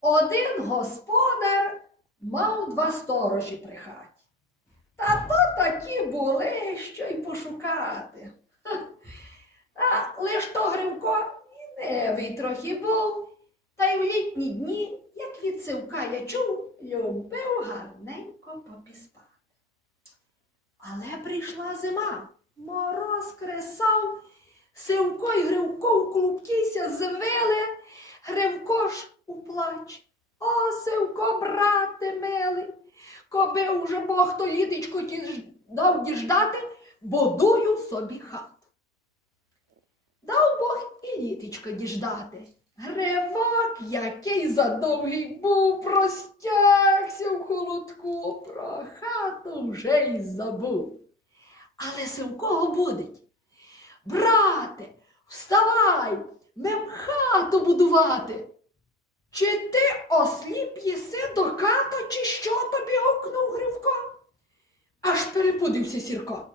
Один господар мав два сторожі при хаті. Та то такі були, що й пошукати. Ха. А лиш то Гривко і невий трохи був, та й в літні дні, як від сивка я чув, любив гарненько попіспати. Але прийшла зима, мороз кресав, сивко й Гривко в клубтіся звели, Гривко ж у плач. О, сивко, брате милий, коби уже Бог то літочку дав діждати, будую собі хату. Дав Бог і літочко діждати. Гривак, який задовгий був, простягся в холодку, про хату вже й забув. Але сивкого будить. Брате, вставай, мем хату будувати. Чи ти осліп єси до ката, чи що тобі гукнув Гривко? Аж перепудився Сірко.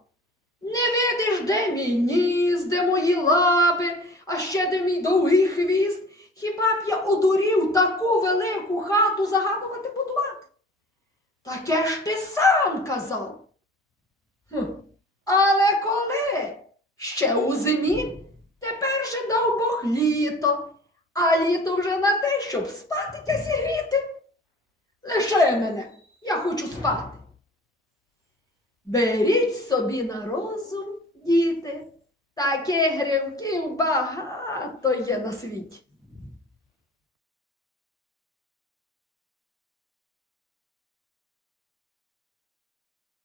Не видиш, де мій ніс, де мої лаби, а ще де мій довгий хвіст. Хіба б я одурів таку велику хату загадувати будувати? Таке ж ти сам казав. Хм. Але коли? Ще у зимі? Тепер же дав Бог літо, а літо вже на те, щоб спати та зігріти. Лиши мене, я хочу спати. Беріть собі на розум, діти, таких гривків багато є на світі.